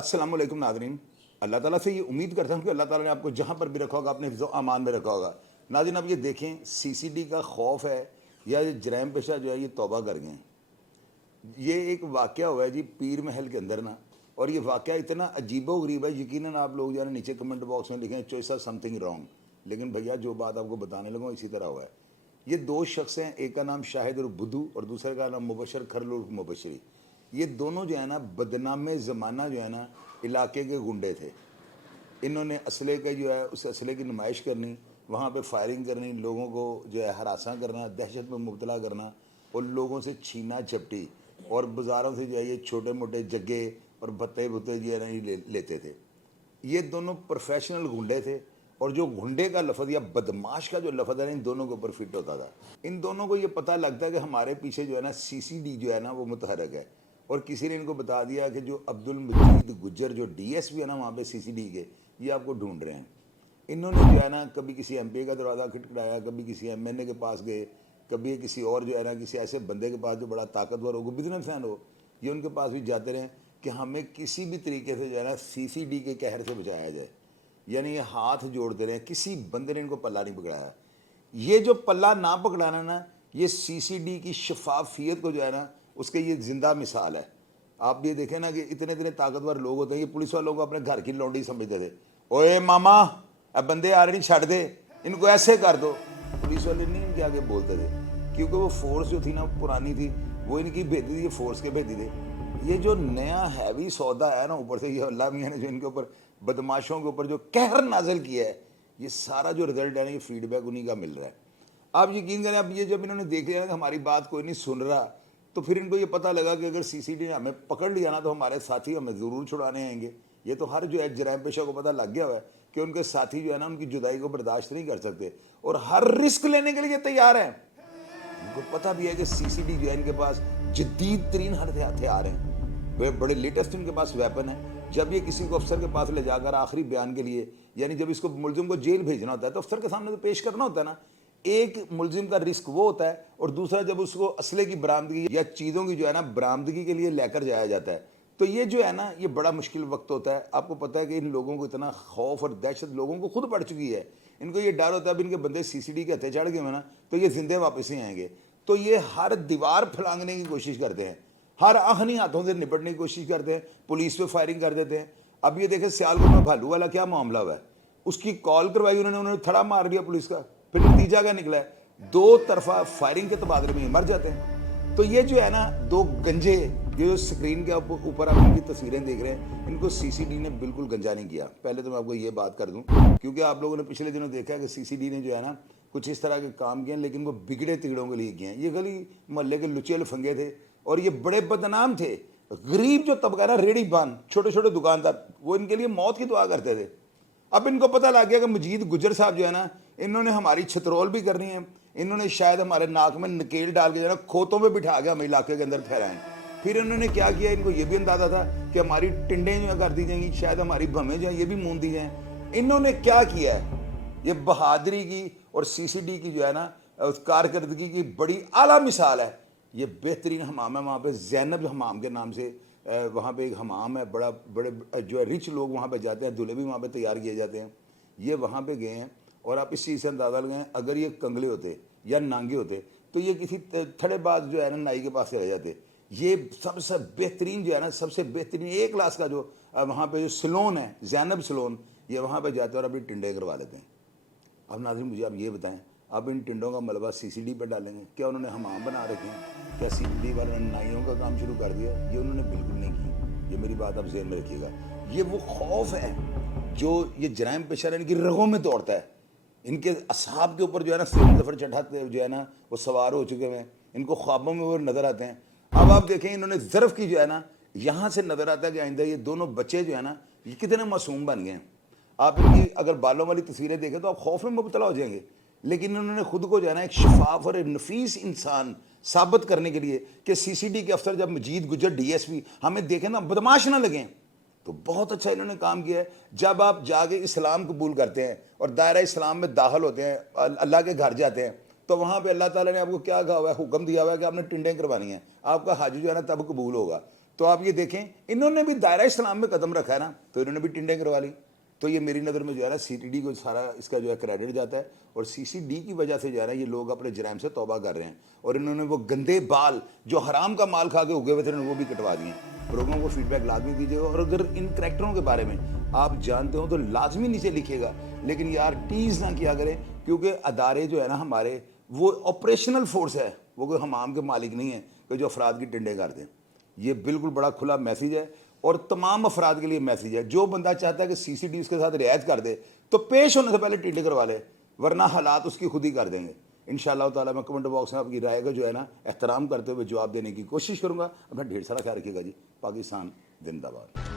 अस्सलाम वालेकुम नाज़रीन। अल्लाह ताला से ये उम्मीद करता हूँ कि अल्लाह ताला ने आपको जहाँ पर भी रखा होगा अपने हिफ्ज़ अमान में रखा होगा। नाज़रीन, अब ये देखें, सीसीडी का खौफ है या ये जराइम पेशा जो है ये तौबा कर गए हैं। ये एक वाक़या हुआ है जी पीर महल के अंदर ना, और ये वाक़या इतना अजीबो गरीब है, यकीनन आप लोग जो है नीचे कमेंट बॉक्स में लिखें चॉइस ऑफ समथिंग रॉन्ग, लेकिन भैया जो बात आपको बताने लगा इसी तरह हुआ है। ये दो शख्स हैं, एक का नाम शाहिद और बुद्धू और दूसरे का नाम मुबशर खरल उर्फ मुबशरी। ये दोनों जो है ना बदनाम ज़माना जो है ना इलाके के गुंडे थे। इन्होंने असले के जो है उस असले की नुमाइश करनी, वहाँ पे फायरिंग करनी, लोगों को जो है हरासा करना, दहशत में मुब्तला करना और लोगों से छीना झपटी, और बाज़ारों से जो है ये छोटे मोटे जग्गे और भत्ते भुत्ते जो है ना ये लेते थे। ये दोनों प्रोफेशनल गुंडे थे, और जो गुंडे का लफ्ज़ या बदमाश का जो लफ्ज़ है ना इन दोनों के ऊपर फिट होता था। इन दोनों को ये पता लगता है कि हमारे पीछे जो है ना सीसीडी जो है ना वो मुतहरक है, और किसी ने इनको बता दिया कि जो अब्दुल मजीद गुज्जर जो डीएसपी है ना वहाँ पे सीसीडी के, ये आपको ढूंढ रहे हैं। इन्होंने जो है ना कभी किसी एमपी का दरवाज़ा खटखटाया, कभी किसी एमएनए के पास गए, कभी किसी और जो है ना किसी ऐसे बंदे के पास जो बड़ा ताकतवर हो, बिजनेस मैन हो, ये उनके पास भी जाते रहे कि हमें किसी भी तरीके से जो है ना सीसीडी के कहर से बचाया जाए। यानी ये हाथ जोड़ते रहे, किसी बंदे ने इनको पल्ला नहीं पकड़ाया। ये जो पल्ला ना पकड़ाना ना, ये सीसीडी की शफाफियत को जो है ना उसके ये जिंदा मिसाल है। आप ये देखें ना कि इतने इतने ताकतवर लोग होते हैं, ये पुलिस वालों को अपने घर की लौंडी समझते थे। ओए मामा, अब बंदे आ रहे नहीं, छड़ दे इनको, ऐसे कर दो। पुलिस वाले नहीं इनके आगे बोलते थे, क्योंकि वो फोर्स जो थी ना पुरानी थी, वो इनकी भेजी थी, ये फोर्स के भेजी थे। ये जो नया हैवी सौदा है ना ऊपर से, ये अल्लाह मियाँ ने जो इनके ऊपर बदमाशों के ऊपर जो कहर नाजल किया है, ये सारा जो रिजल्ट है ना ये फीडबैक उन्हीं का मिल रहा है। आप यकीन करें, अब ये जब इन्होंने देख लिया कि हमारी बात कोई नहीं सुन रहा, तो फिर इनको ये पता लगा कि अगर सीसीडी ने हमें पकड़ लिया ना तो हमारे साथी हमें ज़रूर छुड़ाने आएंगे। ये तो हर जो है जराइम पेशा को पता लग गया हुआ है कि उनके साथी जो है ना उनकी जुदाई को बर्दाश्त नहीं कर सकते, और हर रिस्क लेने के लिए तैयार हैं। इनको पता भी है कि सीसीडी जो है इनके पास जदीद तरीन हथियार हैं, वे बड़े लेटेस्ट इनके पास वेपन है। जब ये किसी को अफसर के पास ले जाकर आखिरी बयान के लिए, यानी जब इसको मुलजिम को जेल भेजना होता है तो अफसर के सामने तो पेश करना होता है ना। एक मुलजिम का रिस्क वो होता है, और दूसरा जब उसको असले की बरामदगी या चीज़ों की जो है ना बरामदगी के लिए लेकर जाया जाता है, तो ये जो है ना ये बड़ा मुश्किल वक्त होता है। आपको पता है कि इन लोगों को इतना खौफ और दहशत लोगों को खुद पड़ चुकी है। इनको ये डर होता है अब इनके बंदे सीसीडी के हथे चढ़ गए हैं ना तो ये जिंदे वापस ही आएंगे। तो ये हर दीवार फैलाने की कोशिश करते हैं, हर आखनी हाथों से निपटने की कोशिश करते हैं, पुलिस पे फायरिंग कर देते हैं। अब ये देखें सियालकोट में भालू वाला क्या मामला हुआ है, उसकी कॉल करवाई उन्होंने थड़ा मार दिया पुलिस का, फिर नतीजा क्या निकला है, दो तरफा फायरिंग के तबादले में मर जाते हैं। तो ये जो है ना दो गंजे, ये जो स्क्रीन के ऊपर आप इनकी तस्वीरें देख रहे हैं, इनको सीसीडी ने बिल्कुल गंजा नहीं किया। पहले तो मैं आपको ये बात कर दूं, क्योंकि आप लोगों ने पिछले दिनों देखा है कि सीसीडी ने जो है ना कुछ इस तरह के काम किए, लेकिन वो बिगड़े तिगड़ों के लिए किए हैं। ये गली मोहल्ले के लुचे लफंगे थे, और ये बड़े बदनाम थे। गरीब जो तबका ना, रेड़ी बान, छोटे छोटे दुकानदार, वो इनके लिए मौत की दुआ करते थे। अब इनको पता लग गया कि मजीद गुजर साहब जो है ना इन्होंने हमारी छतरोल भी करनी है, इन्होंने शायद हमारे नाक में नकेल डाल के जो है ना खोतों में बिठा के हमें इलाके के अंदर ठहराएं। फिर इन्होंने क्या किया, इनको ये भी अंदाजा था कि हमारी टिंडें जो है कर दी जाएंगी, शायद हमारी भमें जो है ये भी मूंद दी जाएँ। इन्होंने क्या किया है, ये बहादुरी की और सीसीडी की जो है ना उस कारकर्दगी की बड़ी आला मिसाल है। ये बेहतरीन हमाम है वहाँ पे, जैनब हमाम के नाम से वहाँ पे एक हमाम है, बड़ा बड़े जो है रिच लोग वहाँ पे जाते हैं, दूल्हे भी वहाँ पे तैयार किए जाते हैं। ये वहाँ पे गए हैं, और आप इस चीज़ से अंदाज़ा लगाएं, अगर ये कंगले होते या नांगे होते तो ये किसी थड़ेबाज जो है ना नाई के पास चले जाते। ये सबसे बेहतरीन जो है ना, सबसे बेहतरीन ए क्लास का जो वहाँ पे जो सलोन है, जैनब सलोन, ये वहाँ पे जाते हैं और अपनी टिंडे करवा लेते हैं। अब नाज़रीन मुझे आप ये बताएं, अब इन टिंडों का मलबा सीसीडी पर डालेंगे? क्या उन्होंने हमाम बना रखे हैं? क्या सीसीडी वाले ने नाइयों का काम शुरू कर दिया? ये उन्होंने बिल्कुल नहीं की। ये मेरी बात आप ज़हन में रखिएगा। ये वो खौफ है जो ये जराइम पेशा इनकी रगों में दौड़ता है। इनके असहाब के ऊपर जो है ना सफर चढ़ाते जो है ना वो सवार हो चुके हैं, इनको ख्वाबों में वो नज़र आते हैं। अब आप देखें, इन्होंने ज़र्फ़ की जो है ना यहाँ से नज़र आता है कि आइंदा ये दोनों बच्चे जो है ना ये कितने मासूम बन गए हैं। आप इनकी अगर बालों वाली तस्वीरें देखें तो आप खौफ में मुबतला हो जाएंगे, लेकिन उन्होंने खुद को जो है ना एक शफाफ और एक नफीस इंसान साबित करने के लिए कि सीसीडी के अफसर जब मजीद गुजर डीएसपी हमें देखें ना बदमाश ना लगें, तो बहुत अच्छा इन्होंने काम किया है। जब आप जाके इस्लाम कबूल करते हैं और दायरा इस्लाम में दाखिल होते हैं, अल्लाह के घर जाते हैं, तो वहाँ पे अल्लाह ताला ने आपको क्या कहा हुआ है, हुक्म दिया हुआ है कि आपने टिंडें करवानी है, आपका हज जो है ना तब कबूल होगा। تو آپ یہ دیکھیں انہوں نے بھی دائرہ اسلام میں قدم رکھا ہے نا, تو انہوں نے بھی ٹنڈیں کروا لی. تو یہ میری نظر میں جو ہے نا سی ٹی ڈی کو سارا اس کا جو ہے کریڈٹ جاتا ہے, اور سی سی ڈی کی وجہ سے جو ہے نا یہ لوگ اپنے جرائم سے توبہ کر رہے ہیں, اور انہوں نے وہ گندے بال جو حرام کا مال کھا کے اگے ہوئے تھے وہ بھی کٹوا دیے. لوگوں کو فیڈ بیک لازمی دیجیے گا, اور اگر ان کریکٹروں کے بارے میں آپ جانتے ہو تو لازمی نیچے لکھیے گا, لیکن یار ٹیز نہ کیا کریں, کیونکہ ادارے جو ہے نا ہمارے وہ آپریشنل فورس ہے, وہ کوئی حمام کے مالک نہیں ہیں کہ جو افراد کی ٹنڈے کر دیں. یہ بالکل بڑا کھلا میسیج ہے, اور تمام افراد کے لیے میسیج ہے. جو بندہ چاہتا ہے کہ سی سی ڈی اس کے ساتھ رعایت کر دے تو پیش ہونے سے پہلے ٹنڈے کروا لے, ورنہ حالات اس کی خود ہی کر دیں گے. انشاءاللہ تعالیٰ میں کمنٹ باکس میں آپ کی رائے کا جو ہے نا احترام کرتے ہوئے جواب دینے کی کوشش کروں گا. اپنا ڈھیر سارا خیال رکھیے گا جی. پاکستان زندہ باد.